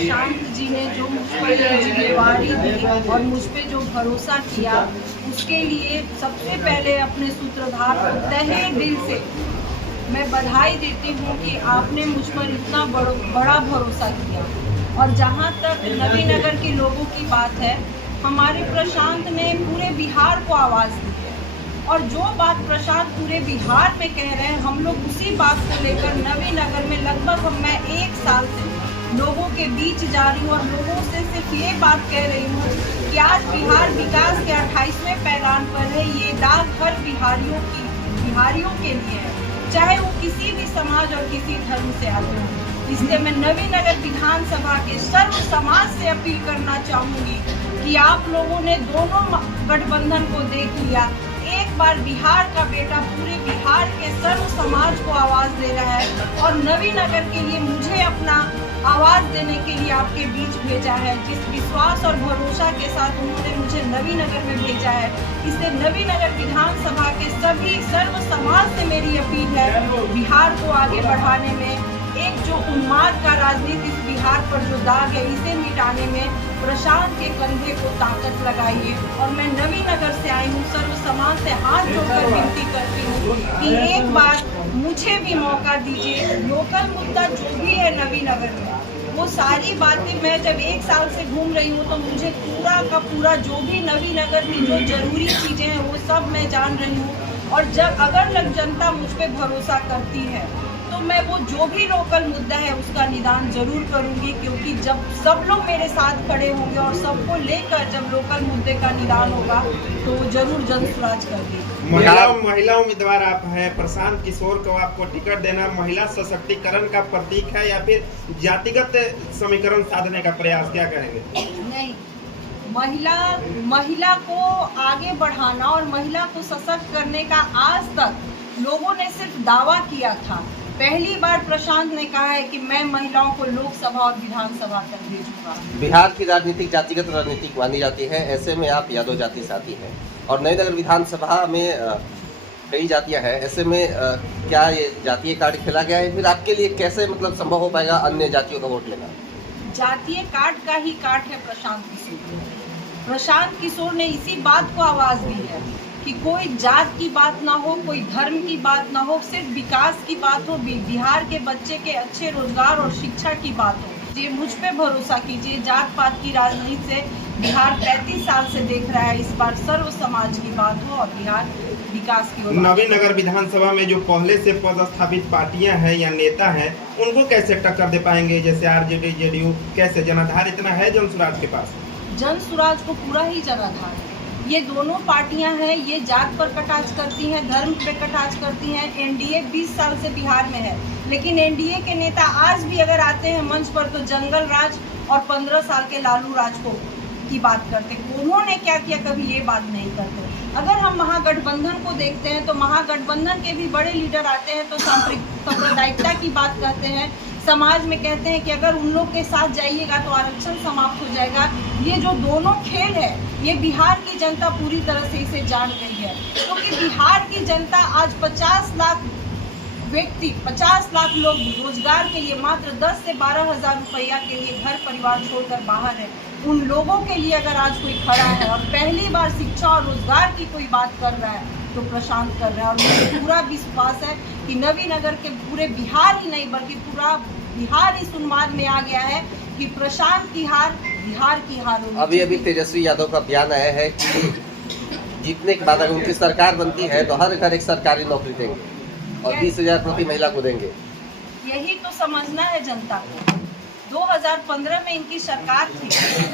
प्रशांत जी ने जो मुझ पर जिम्मेवारी दी और मुझ पे जो भरोसा किया, उसके लिए सबसे पहले अपने सूत्रधार को तहे दिल से मैं बधाई देती हूँ कि आपने मुझ पर इतना बड़ा भरोसा किया। और जहाँ तक नवीनगर के लोगों की बात है, हमारे प्रशांत ने पूरे बिहार को आवाज़ दी है और जो बात प्रशांत पूरे बिहार में कह रहे हैं, हम लोग उसी बात को लेकर नवीनगर में लगभग मैं 1 साल से लोगों के बीच जा रही हूँ और लोगों से सिर्फ ये बात कह रही हूँ कि आज बिहार विकास के 28वें पैरान पर है। ये दाग हर बिहारियों के लिए है, चाहे वो किसी भी समाज और किसी धर्म से आते हों। इसलिए मैं नवीनगर विधानसभा के सर्व समाज से अपील करना चाहूँगी कि आप लोगों ने दोनों गठबंधन को देख लिया, एक बार बिहार का बेटा पूरे बिहार के सर्व समाज को आवाज़ दे रहा है और नवीनगर के लिए मुझे अपना आवाज़ देने के लिए आपके बीच भेजा है। जिस विश्वास और भरोसा के साथ उन्होंने मुझे नवीनगर में भेजा है, इसलिए नवीनगर विधानसभा के सभी सर्व समाज से मेरी अपील है, बिहार को आगे बढ़ाने में, एक जो उन्माद का राजनीति इस बिहार पर जो दाग है, इसे मिटाने में प्रशांत के कंधे को ताकत लगाइए। और मैं नवीनगर से आई हूँ, सर्व समाज से हाथ जोड़कर विनती करती हूँ कि एक बार मुझे भी मौका दीजिए। लोकल मुद्दा जो भी है नवीनगर में, वो सारी बातें मैं जब 1 साल से घूम रही हूँ तो मुझे पूरा का पूरा जो भी नवीनगर की जो जरूरी चीज़ें हैं वो सब मैं जान रही हूँ। और जब अगर जनता मुझ पर भरोसा करती है तो मैं वो जो भी लोकल मुद्दा है उसका निदान जरूर करूंगी, क्योंकि जब सब लोग मेरे साथ खड़े होंगे और सबको लेकर जब लोकल मुद्दे का निदान होगा तो जरूर जन स्वराज करेगी। महिला उम्मीदवार आप हैं, प्रशांत किशोर को आपको टिकट देना महिला सशक्तिकरण का प्रतीक है या फिर जातिगत समीकरण साधने का प्रयास, क्या कहेंगे? नहीं, महिला को आगे बढ़ाना और महिला को सशक्त करने का आज तक लोगों ने सिर्फ दावा किया था। पहली बार प्रशांत ने कहा है कि मैं महिलाओं को लोकसभा और विधानसभा तक भेजूंगा। बिहार की राजनीति जातिगत राजनीति मानी जाती है, ऐसे में आप यादव जाति से आती हैं और नवीनगर विधानसभा में कई जातियां हैं, ऐसे में क्या ये जातीय कार्ड खेला गया है? फिर आपके लिए कैसे मतलब संभव हो पाएगा अन्य जातियों का वोट लेना? जातीय कार्ड का ही कार्ड है प्रशांत किशोर। प्रशांत किशोर ने इसी बात को आवाज़ दी है कि कोई जात की बात ना हो, कोई धर्म की बात ना हो, सिर्फ विकास की बात हो, बिहार के बच्चे के अच्छे रोजगार और शिक्षा की बात हो। ये मुझ पे भरोसा कीजिए, जात पात की राजनीति से बिहार 35 साल से देख रहा है, इस बार सर्व समाज की बात हो और बिहार विकास की हो। नवीनगर विधानसभा में जो पहले से पदस्थापित पार्टियां हैं या नेता हैं, उनको कैसे टक्कर दे पाएंगे? जैसे आरजेडी, जेडीयू, कैसे जनाधार इतना है जनसुराज के पास? जनसुराज को पूरा ही जनाधार है। ये दोनों पार्टियां हैं, ये जात पर कटाक्ष करती हैं, धर्म पे कटाक्ष करती हैं। एनडीए 20 साल से बिहार में है, लेकिन एनडीए के नेता आज भी अगर आते हैं मंच पर तो जंगल राज और 15 साल के लालू राज को की बात करते। उन्होंने क्या किया, कभी ये बात नहीं करते। अगर हम महागठबंधन को देखते हैं तो महागठबंधन के भी बड़े लीडर आते हैं तो सांप्रदायिकता की बात करते हैं, समाज में कहते हैं कि अगर उन लोग के साथ जाइएगा तो आरक्षण समाप्त हो जाएगा। ये जो दोनों खेल है, ये बिहार की जनता पूरी तरह से इसे जान गई है, क्योंकि बिहार की जनता आज 50 लाख व्यक्ति, 50 लाख लोग रोजगार के लिए मात्र 10 से 12 हज़ार रुपया के लिए घर परिवार छोड़कर बाहर है। उन लोगों के लिए अगर आज कोई खड़ा है और पहली बार शिक्षा और रोजगार की कोई बात कर रहा है तो प्रशांत कर रहा है। और मुझे पूरा विश्वास है कि नवीनगर के पूरे बिहार ही नहीं बल्कि पूरा बिहार इस उन्माद में आ गया है कि प्रशांत की हार बिहार की हार होगी। अभी तेजस्वी यादव का बयान आया है कि जीतने के बाद अगर उनकी सरकार बनती है तो हर घर एक सरकारी नौकरी देंगे और 20,000 प्रति महिला को देंगे। यही तो समझना है जनता को। 2015 में इनकी सरकार थी,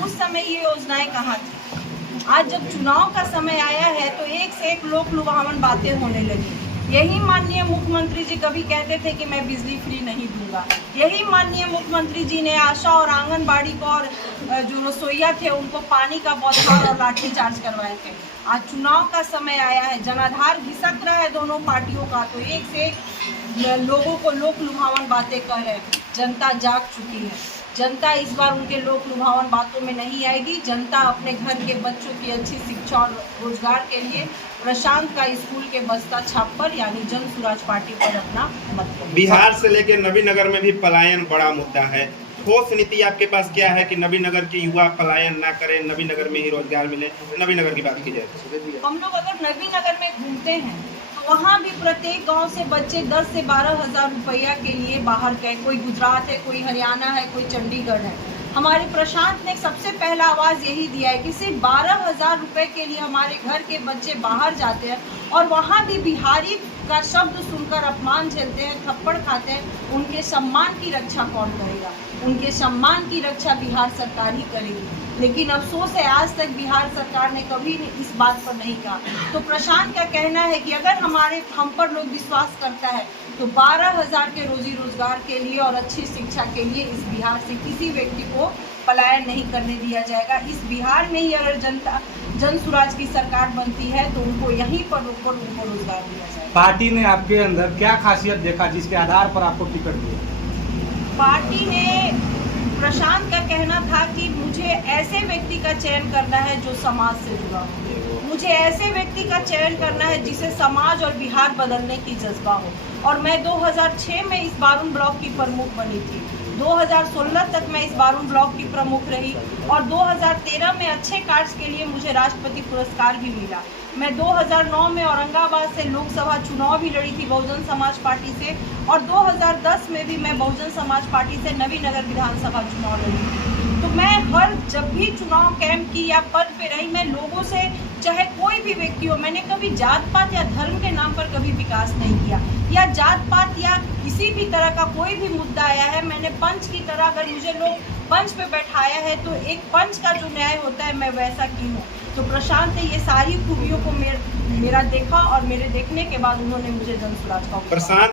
उस समय ये योजनाएं कहाँ थी? आज जब चुनाव का समय आया है तो एक से एक लोक लुभावन बातें होने लगी। यही माननीय मुख्यमंत्री जी कभी कहते थे कि मैं बिजली फ्री नहीं दूंगा। यही माननीय मुख्यमंत्री जी ने आशा और आंगनबाड़ी को और जो रसोईया थे उनको पानी का बौछार और लाठी चार्ज करवाए थे। आज चुनाव का समय आया है, जनाधार घिसक रहा है दोनों पार्टियों का, तो एक से एक लोगों को लोक लुभावन बातें कर रहे हैं। जनता जाग चुकी है, जनता इस बार उनके लोक लुभावन बातों में नहीं आएगी। जनता अपने घर के बच्चों की अच्छी शिक्षा और रोजगार के लिए प्रशांत का स्कूल के बस्ता छाप पर यानी जनसुराज पार्टी पर अपना मत देगी। बिहार से लेकर नवीनगर में भी पलायन बड़ा मुद्दा है, ठोस नीति आपके पास क्या है कि नबीनगर के युवा पलायन ना करें, नबीनगर में ही रोजगार मिले? नबीनगर की बात की जाए, हम लोग अगर नबीनगर में घूमते हैं तो वहाँ भी प्रत्येक गांव से बच्चे 10 से 12 हज़ार रुपया के लिए बाहर गए। कोई गुजरात है, कोई हरियाणा है, कोई चंडीगढ़ है। हमारे प्रशांत ने सबसे पहला आवाज़ यही दिया है कि सिर्फ 12,000 रुपये के लिए हमारे घर के बच्चे बाहर जाते हैं और वहाँ भी बिहारी का शब्द सुनकर अपमान झेलते हैं, थप्पड़ खाते हैं। उनके सम्मान की रक्षा कौन करेगा? उनके सम्मान की रक्षा बिहार सरकार ही करेगी। लेकिन अफसोस है आज तक बिहार सरकार ने कभी इस बात पर नहीं कहा। तो प्रशांत का कहना है कि अगर हम पर लोग विश्वास करता है तो 12,000 के रोजी रोजगार के लिए और अच्छी शिक्षा के लिए इस बिहार से किसी व्यक्ति को पलायन नहीं करने दिया जाएगा। इस बिहार में ही अगर जन सुराज की सरकार बनती है तो उनको यहीं पर रोककर उनको रोजगार दिया जाएगा। पार्टी ने आपके अंदर क्या खासियत देखा जिसके आधार पर आपको टिकट दिया? पार्टी ने, प्रशांत का कहना था कि मुझे ऐसे व्यक्ति का चयन करना है जो समाज से जुड़ा हो, मुझे ऐसे व्यक्ति का चयन करना है जिसे समाज और बिहार बदलने की जज्बा हो। और मैं 2006 में इस बारून ब्लॉक की प्रमुख बनी थी, 2016 तक मैं इस बारून ब्लॉक की प्रमुख रही और 2013 में अच्छे कार्य के लिए मुझे राष्ट्रपति पुरस्कार भी मिला। मैं 2009 में औरंगाबाद से लोकसभा चुनाव भी लड़ी थी बहुजन समाज पार्टी से और 2010 में भी मैं बहुजन समाज पार्टी से नवीनगर विधानसभा चुनाव लड़ी थी। तो मैं जब भी चुनाव कैंप की या पद पे रही, मैं लोगों से, चाहे कोई भी व्यक्ति हो, मैंने कभी जात पात या धर्म के नाम पर कभी विकास नहीं किया या जात पात या किसी भी तरह का कोई भी मुद्दा आया है, मैंने पंच की तरह, अगर मुझे लोग पंच पे बैठाया है तो एक पंच का जो न्याय होता है मैं वैसा की हूँ। तो प्रशांत ने ये सारी खूबियों को मेरा देखा और मेरे देखने के बाद उन्होंने मुझे जन सुराज का प्रशांत